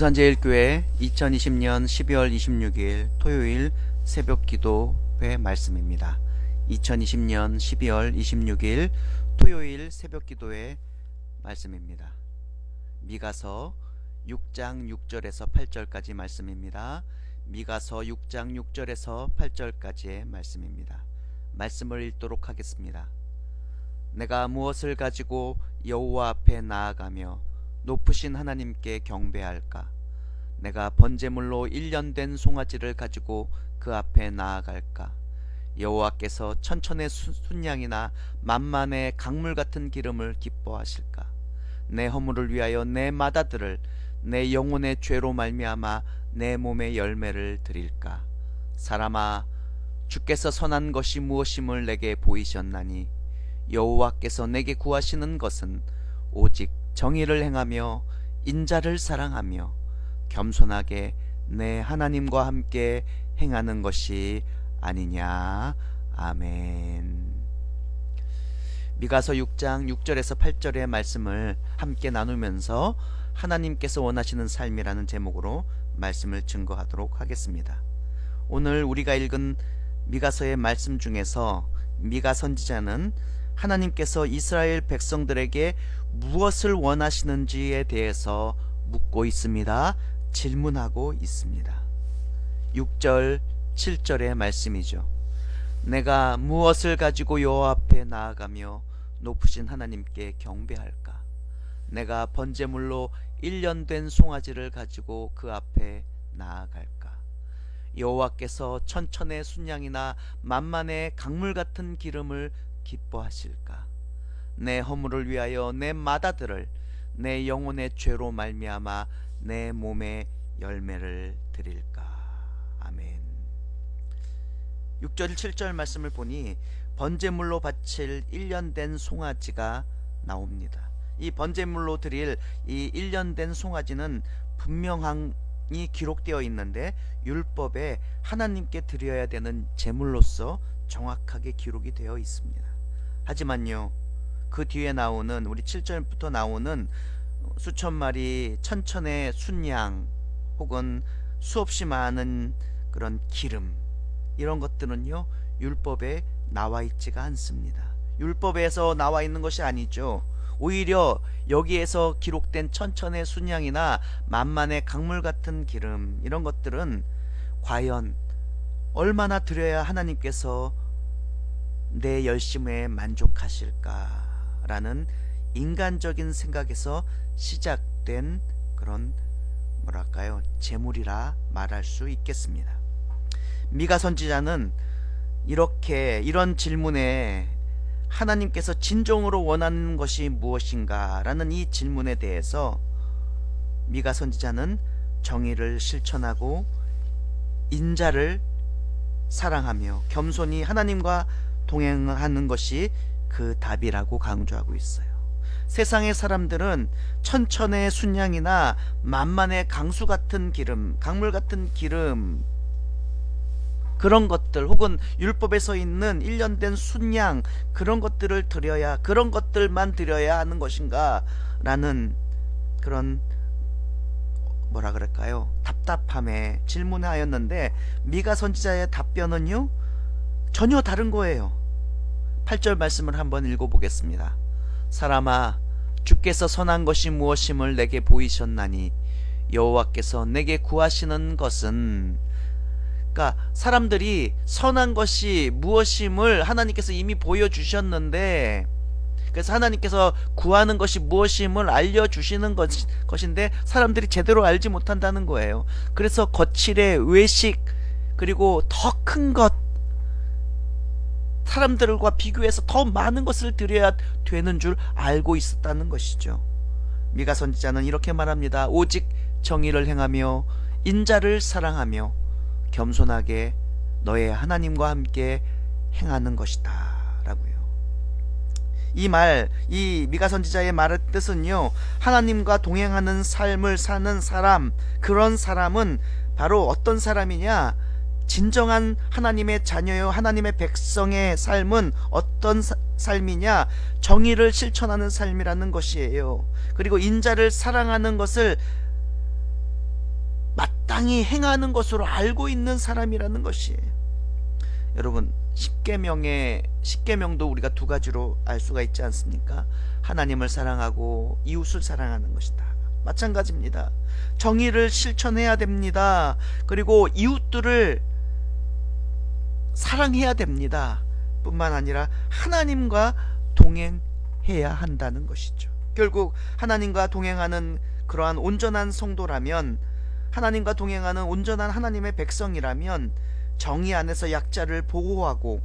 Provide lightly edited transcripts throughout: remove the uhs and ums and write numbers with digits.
온산제일교회 2020년 12월 26일 토요일 새벽기도회 말씀입니다. 2020년 12월 26일 토요일 새벽기도회 말씀입니다. 미가서 6장 6절에서 8절까지 말씀입니다. 미가서 6장 6절에서 8절까지의 말씀입니다. 말씀을 읽도록 하겠습니다. 내가 무엇을 가지고 여호와 앞에 나아가며 높으신 하나님께 경배할까? 내가 번제물로 1년 된 송아지를 가지고 그 앞에 나아갈까? 여호와께서 천천의 순양이나 만만의 강물 같은 기름을 기뻐하실까? 내 허물을 위하여 내 맏아들을 내 영혼의 죄로 말미암아 내 몸의 열매를 드릴까? 사람아, 주께서 선한 것이 무엇임을 내게 보이셨나니 여호와께서 내게 구하시는 것은 오직 정의를 행하며 인자를 사랑하며 겸손하게 내 하나님과 함께 행하는 것이 아니냐. 아멘. 미가서 6장 6절에서 8절의 말씀을 함께 나누면서 하나님께서 원하시는 삶이라는 제목으로 말씀을 증거하도록 하겠습니다. 오늘 우리가 읽은 미가서의 말씀 중에서 미가 선지자는 하나님께서 이스라엘 백성들에게 무엇을 원하시는지에 대해서 묻고 있습니다. 질문하고 있습니다. 6절 7절의 말씀이죠. 내가 무엇을 가지고 여호와 앞에 나아가며 높으신 하나님께 경배할까? 내가 번제물로 1년 된 송아지를 가지고 그 앞에 나아갈까? 여호와께서 천천의 순양이나 만만의 강물 같은 기름을 기뻐하실까? 내 허물을 위하여 내 맏아들을 내 영혼의 죄로 말미암아 내 몸의 열매를 드릴까? 아멘. 6절 7절 말씀을 보니 번제물로 바칠 1년 된 송아지가 나옵니다. 이 번제물로 드릴 이 1년 된 송아지는 분명히 기록되어 있는데 율법에 하나님께 드려야 되는 제물로서 정확하게 기록이 되어 있습니다. 하지만요, 그 뒤에 나오는 우리 7절부터 나오는 수천 마리 천천의 순양 혹은 수없이 많은 그런 기름, 이런 것들은요 율법에 나와 있지가 않습니다. 율법에서 나와 있는 것이 아니죠. 오히려 여기에서 기록된 천천의 순양이나 만만의 강물 같은 기름, 이런 것들은 과연 얼마나 드려야 하나님께서 내 열심에 만족하실까라는 인간적인 생각에서 시작된 그런 제물이라 말할 수 있겠습니다. 미가 선지자는 이런 질문에 하나님께서 진정으로 원하는 것이 무엇인가 라는 이 질문에 대해서 미가 선지자는 정의를 실천하고 인자를 사랑하며 겸손히 하나님과 동행하는 것이 그 답이라고 강조하고 있어요. 세상의 사람들은 천천의 순양이나 만만의 강수 같은 기름, 강물 같은 기름, 그런 것들 혹은 율법에 있는 1년 된 순양, 그런 것들을 드려야, 그런 것들만 드려야 하는 것인가 라는 그런 답답함에 질문하였는데 미가 선지자의 답변은요 전혀 다른 거예요. 8절 말씀을 한번 읽어보겠습니다. 사람아, 주께서 선한 것이 무엇임을 내게 보이셨나니 여호와께서 내게 구하시는 것은, 그러니까 사람들이 선한 것이 무엇임을 하나님께서 이미 보여주셨는데, 그래서 하나님께서 구하는 것이 무엇임을 알려주시는 것인데 사람들이 제대로 알지 못한다는 거예요. 그래서 거칠의 외식, 그리고 더 큰 것, 사람들과 비교해서 더 많은 것을 드려야 되는 줄 알고 있었다는 것이죠. 미가 선지자는 이렇게 말합니다. 오직 정의를 행하며 인자를 사랑하며 겸손하게 너의 하나님과 함께 행하는 것이다 라고요. 이 미가 선지자의 말의 뜻은요, 하나님과 동행하는 삶을 사는 사람, 그런 사람은 바로 어떤 사람이냐, 진정한 하나님의 자녀요 하나님의 백성의 삶은 어떤 삶이냐, 정의를 실천하는 삶이라는 것이에요. 그리고 인자를 사랑하는 것을 마땅히 행하는 것으로 알고 있는 사람이라는 것이에요. 여러분, 십계명도 우리가 두 가지로 알 수가 있지 않습니까? 하나님을 사랑하고 이웃을 사랑하는 것이다. 마찬가지입니다. 정의를 실천해야 됩니다. 그리고 이웃들을 사랑해야 됩니다. 뿐만 아니라 하나님과 동행해야 한다는 것이죠. 결국 하나님과 동행하는 그러한 온전한 성도라면, 하나님과 동행하는 온전한 하나님의 백성이라면 정의 안에서 약자를 보호하고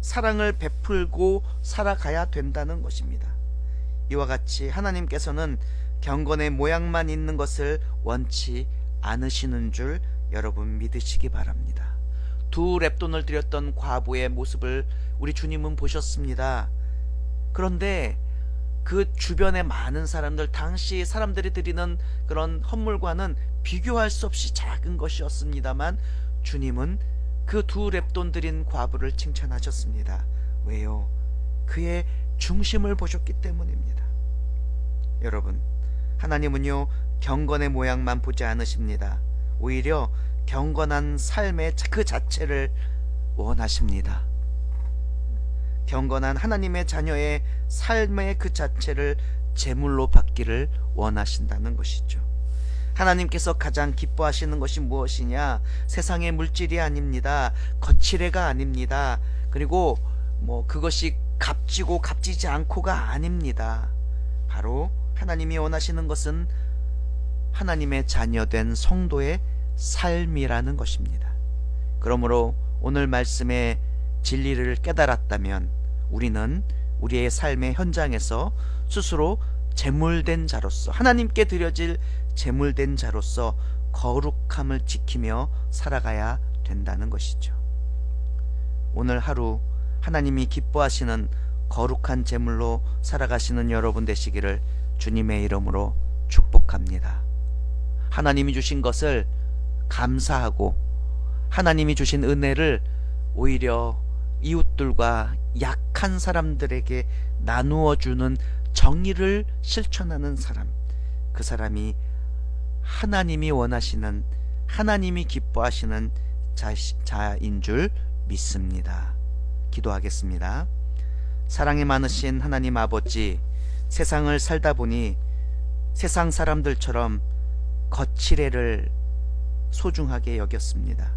사랑을 베풀고 살아가야 된다는 것입니다. 이와 같이 하나님께서는 경건의 모양만 있는 것을 원치 않으시는 줄 여러분 믿으시기 바랍니다. 두 랩돈을 드렸던 과부의 모습을 우리 주님은 보셨습니다. 그런데 그 주변의 많은 사람들, 당시 사람들이 드리는 그런 헌물과는 비교할 수 없이 작은 것이었습니다만 주님은 그 두 랩돈 드린 과부를 칭찬하셨습니다. 왜요? 그의 중심을 보셨기 때문입니다. 여러분, 하나님은요 경건의 모양만 보지 않으십니다. 오히려 경건한 삶의 그 자체를 원하십니다. 경건한 하나님의 자녀의 삶의 그 자체를 제물로 받기를 원하신다는 것이죠. 하나님께서 가장 기뻐하시는 것이 무엇이냐? 세상의 물질이 아닙니다. 거칠애가 아닙니다. 그리고 그것이 값지고 값지지 않고가 아닙니다. 바로 하나님이 원하시는 것은 하나님의 자녀된 성도의 삶이라는 것입니다. 그러므로 오늘 말씀의 진리를 깨달았다면 우리는 우리의 삶의 현장에서 스스로 제물된 자로서, 하나님께 드려질 제물된 자로서 거룩함을 지키며 살아가야 된다는 것이죠. 오늘 하루 하나님이 기뻐하시는 거룩한 제물로 살아가시는 여러분 되시기를 주님의 이름으로 축복합니다. 하나님이 주신 것을 감사하고 하나님이 주신 은혜를 오히려 이웃들과 약한 사람들에게 나누어 주는 정의를 실천하는 사람, 그 사람이 하나님이 원하시는, 하나님이 기뻐하시는 자인 줄 믿습니다. 기도하겠습니다. 사랑이 많으신 하나님 아버지, 세상을 살다 보니 세상 사람들처럼 거칠애를 소중하게 여겼습니다.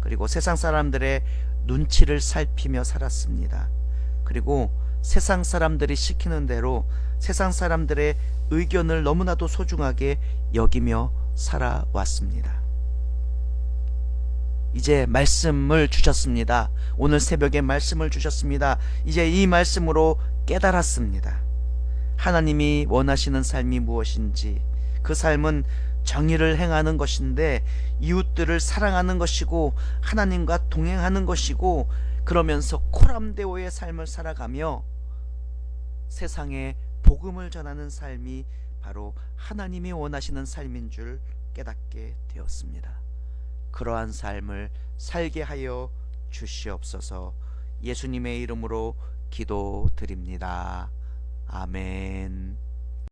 그리고 세상 사람들의 눈치를 살피며 살았습니다. 그리고 세상 사람들이 시키는 대로 세상 사람들의 의견을 너무나도 소중하게 여기며 살아왔습니다. 이제 말씀을 주셨습니다. 오늘 새벽에 말씀을 주셨습니다. 이제 이 말씀으로 깨달았습니다. 하나님이 원하시는 삶이 무엇인지, 그 삶은 정의를 행하는 것인데 이웃들을 사랑하는 것이고 하나님과 동행하는 것이고, 그러면서 코람데오의 삶을 살아가며 세상에 복음을 전하는 삶이 바로 하나님이 원하시는 삶인 줄 깨닫게 되었습니다. 그러한 삶을 살게 하여 주시옵소서. 예수님의 이름으로 기도드립니다. 아멘.